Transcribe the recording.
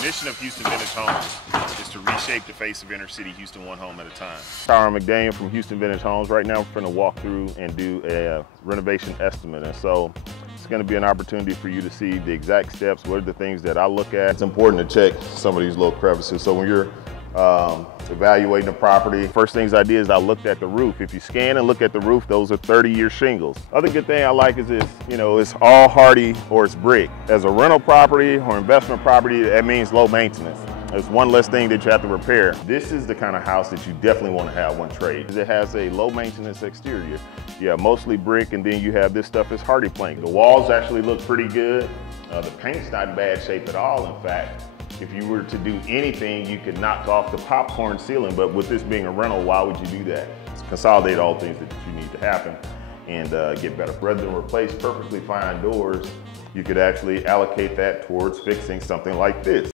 The mission of Houston Vintage Homes is to reshape the face of inner city Houston one home at a time. Tyron McDaniel from Houston Vintage Homes. Right now we're going to walk through and do a renovation estimate. And so it's going to be an opportunity for you to see the exact steps. What are the things that I look at? It's important to check some of these little crevices. So when you're evaluating the property, first things I did is I looked at the roof. If you scan and look at the roof, those are 30-year shingles. Other good thing I like is this, it's all hardy or it's brick. As a rental property or investment property, that means low maintenance. There's one less thing that you have to repair. This is the kind of house that you definitely want to have one trade. It has a low maintenance exterior. Yeah, mostly brick, and then you have this stuff is hardy plank. The walls actually look pretty good. The paint's not in bad shape at all, in fact. If you were to do anything, you could knock off the popcorn ceiling, but with this being a rental, why would you do that? Consolidate all things that you need to happen and get better. Rather than replace perfectly fine doors, you could actually allocate that towards fixing something like this.